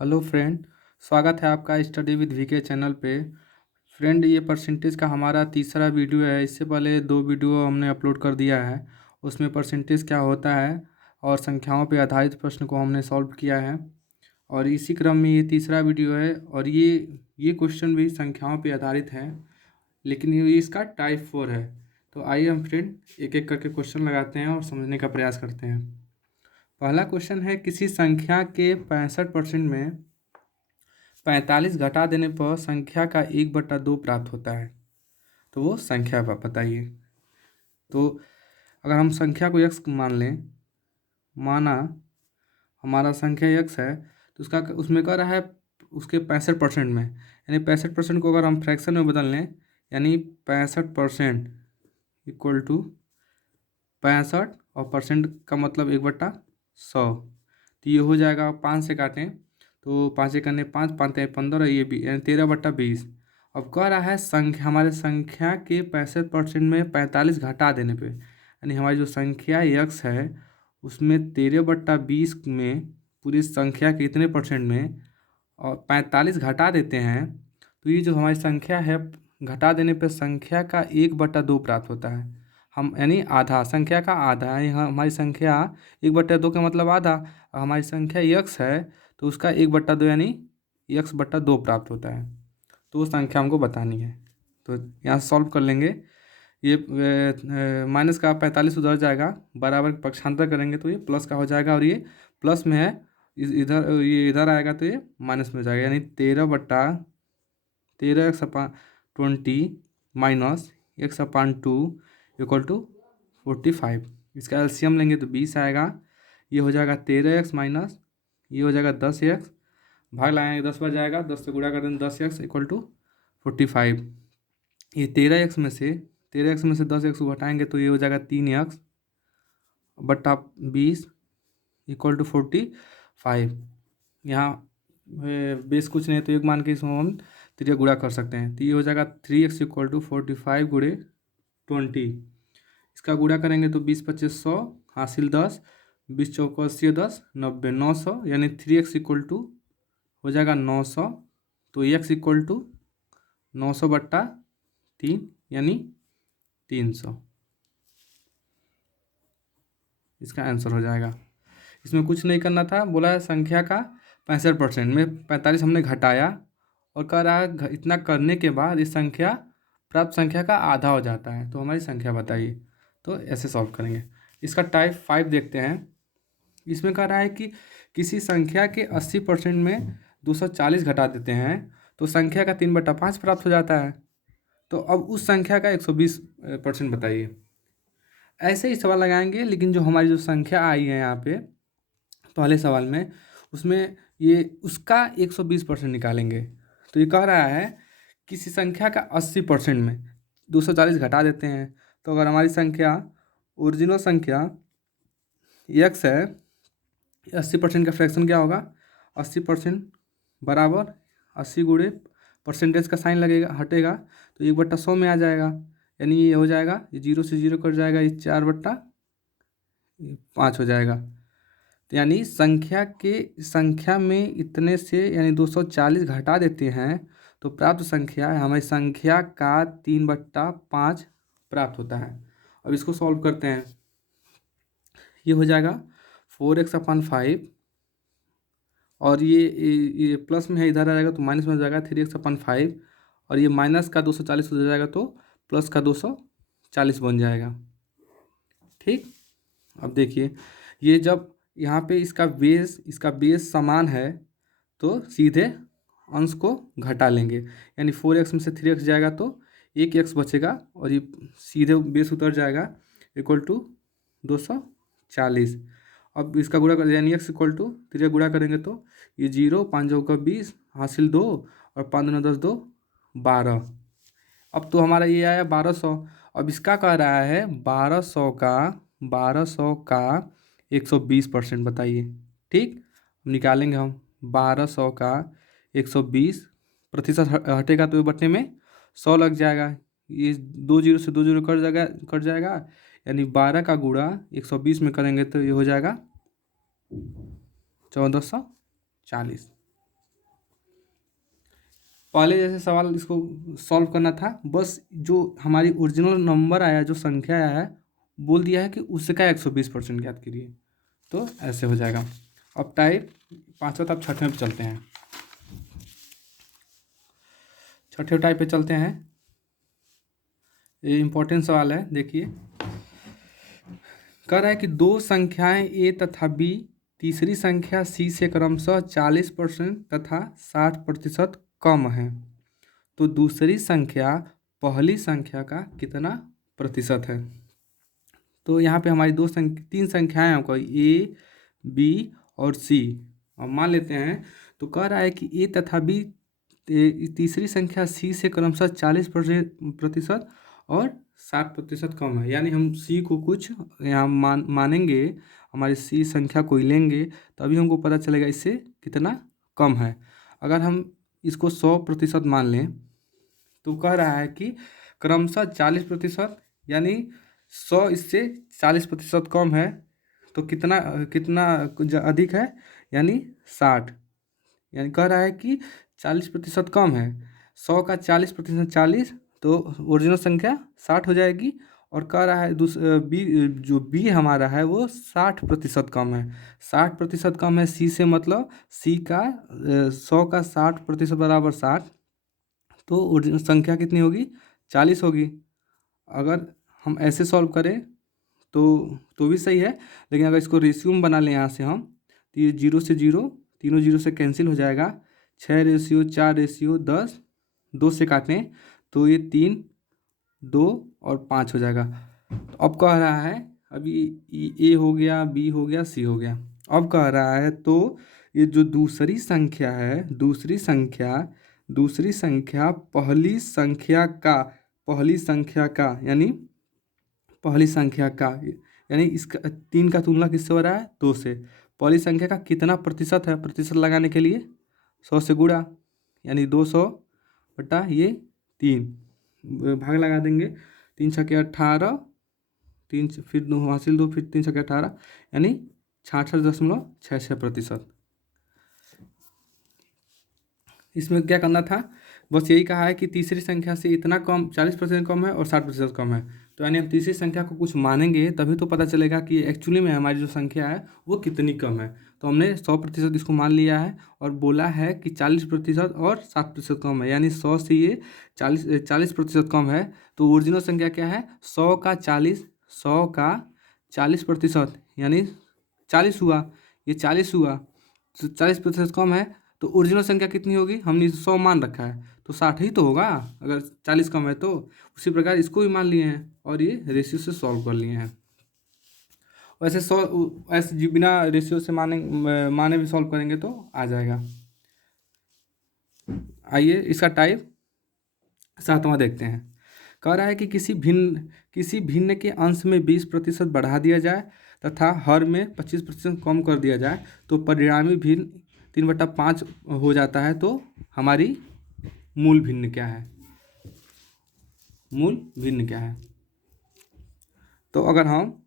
Hello friend. स्वागत है आपका स्टडी विद वीके चैनल पे। फ्रेंड, ये परसेंटेज का हमारा तीसरा वीडियो है। इससे पहले दो वीडियो हमने अपलोड कर दिया है। उसमें परसेंटेज क्या होता है और संख्याओं पे आधारित प्रश्न को हमने सॉल्व किया है, और इसी क्रम में ये तीसरा वीडियो है। और ये क्वेश्चन भी संख्याओं पे आधारित है, लेकिन ये इसका टाइप 4 है। तो आइए हम फ्रेंड एक एक करके क्वेश्चन लगाते हैं और समझने का प्रयास करते हैं। पहला क्वेश्चन है, किसी संख्या के 65% में 45 घटा देने पर संख्या का 1/2 प्राप्त होता है। तो वो संख्या बताइए। तो अगर हम संख्या को x मान लें, माना हमारा संख्या x है, तो उसका उसमें कह रहा है उसके 65% में, यानी 65% को अगर हम फ्रैक्शन में बदल लें, यानी 65% इक्वल टू 65, और परसेंट का मतलब 1/100। तो ये हो जाएगा, 5 से काटें तो 5 करने 5, 5 15, ये भी यानी 13/20। अब कह रहा है संख्या, हमारे संख्या के 65% में 45 घटा देने पे, यानी हमारी जो संख्या x है उसमें 13/20 में पूरी संख्या के इतने परसेंट में और 45 घटा देते हैं, तो ये जो हमारी संख्या है, घटा देने पे संख्या का 1/2 प्राप्त होता है। हम यानी आधा, संख्या का आधा, यहाँ हमारी संख्या 1/2 का मतलब आधा, और हमारी संख्या x है तो उसका 1/2 यानी x/2 प्राप्त होता है। तो वो संख्या हमको बतानी है। तो यहाँ सॉल्व कर लेंगे। ये माइनस का 45 उधर जाएगा, बराबर पक्षांतर करेंगे तो ये प्लस का हो जाएगा, और ये प्लस में है, इधर ये इधर आएगा तो ये माइनस में हो जाएगा, यानी 13/13 माइनस x/2 इक्वल टू 45। इसका एलसीएम लेंगे तो 20 आएगा। ये हो जाएगा 13x माइनस, ये हो जाएगा 10x, भाग लगाएंगे 10 बार जाएगा, 10 से गुणा कर देंगे 10x इक्वल टू 45। ये 13x में से 10x को घटाएंगे तो ये हो जाएगा 3x बट्टा 20 इक्वल टू 45। यहाँ बेस कुछ नहीं है तो एक मान के इसमें हम 3 गुणा कर सकते हैं, तो ये हो जाएगा 3x इक्वल टू 45 गुणे 20। इसका गुणा करेंगे तो 20×25 100, हासिल 10, 20×4 = 80, 10 90, 900, यानी 3x इक्वल टू हो जाएगा 900। तो x इक्वल टू 900/3 यानी 300, इसका आंसर हो जाएगा। इसमें कुछ नहीं करना था, बोला है संख्या का 65% में 45 हमने घटाया, और कह रहा है इतना करने के बाद इस संख्या प्राप्त संख्या का आधा हो जाता है, तो हमारी संख्या बताइए। तो ऐसे सॉल्व करेंगे। इसका टाइप 5 देखते हैं। इसमें कह रहा है कि किसी संख्या के 80% में 240 घटा देते हैं तो संख्या का 3/5 प्राप्त हो जाता है। तो अब उस संख्या का 120% बताइए। ऐसे ही सवाल लगाएंगे, लेकिन जो हमारी जो संख्या आई है यहाँ पे पहले सवाल में, उसमें ये उसका 120% निकालेंगे। तो ये कह रहा है किसी संख्या का 80% में 240 घटा देते हैं, तो अगर हमारी संख्या ओरिजिनल संख्या x है, 80% का फ्रैक्शन क्या होगा, 80% बराबर 80 गुणे परसेंटेज का साइन लगेगा, हटेगा तो 1/100 में आ जाएगा, यानी ये हो जाएगा, ये 0 से 0 कट जाएगा, ये 4/5 हो जाएगा। तो यानी संख्या में इतने से यानी 240 घटा देते हैं तो प्राप्त संख्या हमारी संख्या का 3/5 प्राप्त होता है। अब इसको सॉल्व करते हैं। ये हो जाएगा 4x/5, और ये प्लस में है, इधर आ जाएगा तो माइनस में हो जाएगा 3x/5, और ये माइनस का 240 हो जाएगा तो प्लस का 240 बन जाएगा। ठीक। अब देखिए, ये जब यहाँ पे इसका बेस समान है तो सीधे अंश को घटा लेंगे, यानी 4x में से 3x जाएगा तो 1x बचेगा, और ये सीधे बेस उतर जाएगा इक्वल टू 240। अब इसका गुणा कर, यानी x इक्वल टू 3 गुणा करेंगे तो ये 0, 5 × 20, हासिल 2, और 5 × 10 2 12। अब तो हमारा ये आया 1200। अब इसका कह रहा है 1200 का 120% बताइए। ठीक, निकालेंगे हम 1200 का 120%, हटेगा तो ये बटने में 100 लग जाएगा, ये 2 0 से 2 0 कट जाएगा, यानी 12 का गुणा 120 में करेंगे तो ये हो जाएगा 1440। पहले जैसे सवाल इसको सॉल्व करना था, बस जो हमारी ओरिजिनल नंबर आया, जो संख्या आया है, बोल दिया है कि उसका 120% ज्ञात करिए, तो ऐसे हो जाएगा। अब टाइप 5वां, अब 6वें पे चलते हैं। 6ठे टाइप पे चलते हैं। ये इम्पोर्टेंट सवाल है, देखिए। कह रहा है कि दो संख्याएं ए तथा बी, तीसरी संख्या सी से क्रमशः 40% तथा 60% कम है, तो दूसरी संख्या पहली संख्या का कितना प्रतिशत है। तो यहाँ पे हमारी तीन संख्याएं हैं, कोई ए, बी और सी। अब मान लेते हैं, तो कह रहा है कि ए तथा बी, तीसरी संख्या सी से क्रमशः 40% और 60% कम है। यानी हम सी को कुछ यहाँ मानेंगे, हमारी सी संख्या को लेंगे, तभी हमको पता चलेगा इससे कितना कम है। अगर हम इसको 100% मान लें, तो कह रहा है कि क्रमशः 40%, यानी 100 इससे 40% कम है, तो कितना कितना अधिक है, यानी 60। यानी कह रहा है कि 40% कम है, 100 का 40% 40, तो ओरिजिनल संख्या 60 हो जाएगी। और कह रहा है बी, जो बी हमारा है वो 60% कम है। 60% कम है सी से, मतलब सी का 100 का 60% बराबर 60, तो ओरिजिनल संख्या कितनी होगी, 40 होगी। अगर हम ऐसे सॉल्व करें तो भी सही है, लेकिन अगर इसको रेशियो में बना लें यहाँ से हम, तो ये 0 से 0, तीनों 0 से कैंसिल हो जाएगा। 6:4:10, 2 से काटें तो ये 3, 2 और 5 हो जाएगा। तो अब कह रहा है, अभी ए हो गया, बी हो गया, सी हो गया। अब कह रहा है, तो ये जो दूसरी संख्या है, दूसरी संख्या पहली संख्या का यानी पहली संख्या का, यानी इसका 3 का तुलना किससे हो रहा है, 2 से। पहली संख्या का कितना प्रतिशत है, प्रतिशत लगाने के लिए 100 से गुणा, यानी 200 बटा ये 3, भाग लगा देंगे। 3 छके 18, 3 फिर 2 हासिल 2, फिर 3 छके 18, यानी 66.66%। इसमें क्या करना था, बस यही कहा है कि तीसरी संख्या से इतना कम, 40% कम है और 60% कम है। तो यानी हम तीसरी संख्या को कुछ मानेंगे, तभी तो पता चलेगा कि एक्चुअली में हमारी जो संख्या है वो कितनी कम है। तो हमने 100% इसको मान लिया है और बोला है कि 40% और 60% कम है, यानी 100 से ये 40% कम है। तो ओरिजिनल संख्या क्या है, 100 का 40% यानी 40 हुआ, ये 40 हुआ, तो 40% कम है। तो ओरिजिनल संख्या कितनी होगी, हमने 100 मान रखा है, तो 60 ही तो होगा अगर 40 कम है तो। उसी प्रकार इसको भी मान लिए हैं और ये रेशियो से सॉल्व कर लिए हैं। वैसे ऐसे बिना रेशियो से माने भी सॉल्व करेंगे तो आ जाएगा। आइए इसका टाइप 7वां देखते हैं। कह रहा है कि किसी भिन्न के अंश में 20% बढ़ा दिया जाए तथा हर में 25% कम कर दिया जाए, तो परिणामी भिन्न 3/5 हो जाता है। तो हमारी मूल भिन्न क्या है, मूल भिन्न क्या है। तो अगर हम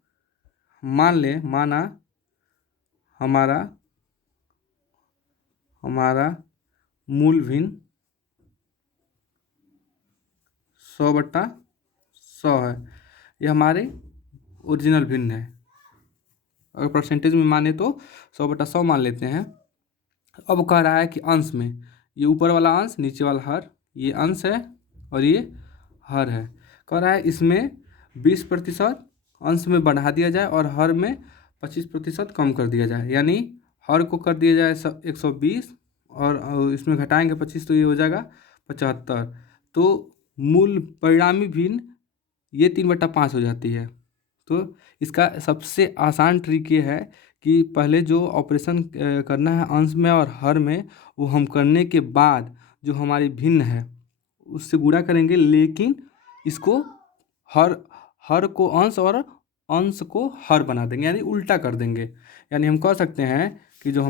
माना हमारा मूल भिन्न 100/100 है, ये हमारे ओरिजिनल भिन्न है। अगर परसेंटेज में माने तो 100/100 मान लेते हैं। अब कह रहा है कि अंश में, ये ऊपर वाला अंश, नीचे वाला हर, ये अंश है और ये हर है। कह रहा है इसमें 20% अंश में बढ़ा दिया जाए और हर में 25% कम कर दिया जाए, यानी हर को कर दिया जाए 120 और इसमें घटाएंगे 25, तो ये हो जाएगा 75। तो मूल परिणामी भिन्न ये 3/5 हो जाती है। तो इसका सबसे आसान ट्रिक ये है कि पहले जो ऑपरेशन करना है अंश में और हर में, वो हम करने के बाद जो हमारी भिन्न है उससे गुणा करेंगे, लेकिन इसको हर को अंश और अंश को हर बना देंगे, यानी उल्टा कर देंगे। यानी हम कह सकते हैं कि जो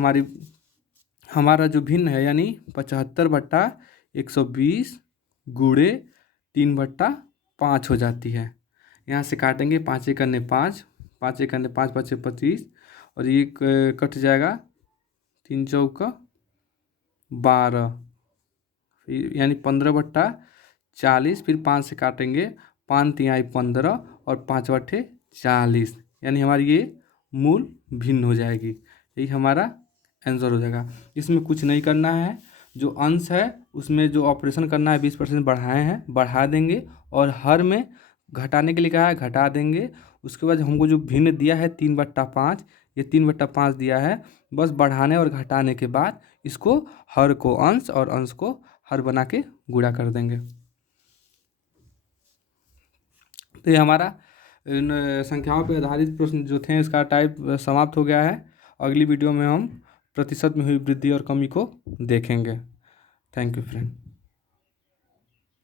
हमारा जो भिन्न है, यानी 75/120 गुणे 3/5 हो जाती है। यहाँ से काटेंगे, 5 एक 5, 5 एक 5, 5 25, और ये कट जाएगा, 3 चौका 12, यानी 15/40, फिर 5 से काटेंगे, 5 तिहाई 15 और 5/40, यानी हमारी ये मूल भिन्न हो जाएगी। यही हमारा आंसर हो जाएगा। इसमें कुछ नहीं करना है, जो अंश है उसमें जो ऑपरेशन करना है 20% बढ़ाए हैं बढ़ा देंगे, और हर में घटाने के लिए कहा है घटा देंगे। उसके बाद हमको जो भिन्न दिया है 3/5, ये 3/5 दिया है, बस बढ़ाने और घटाने के बाद इसको हर को अंश और अंश को हर बना के गुणा कर देंगे। तो ये हमारा इन संख्याओं पर आधारित प्रश्न जो थे इसका टाइप समाप्त हो गया है। अगली वीडियो में हम प्रतिशत में हुई वृद्धि और कमी को देखेंगे। Thank you friend.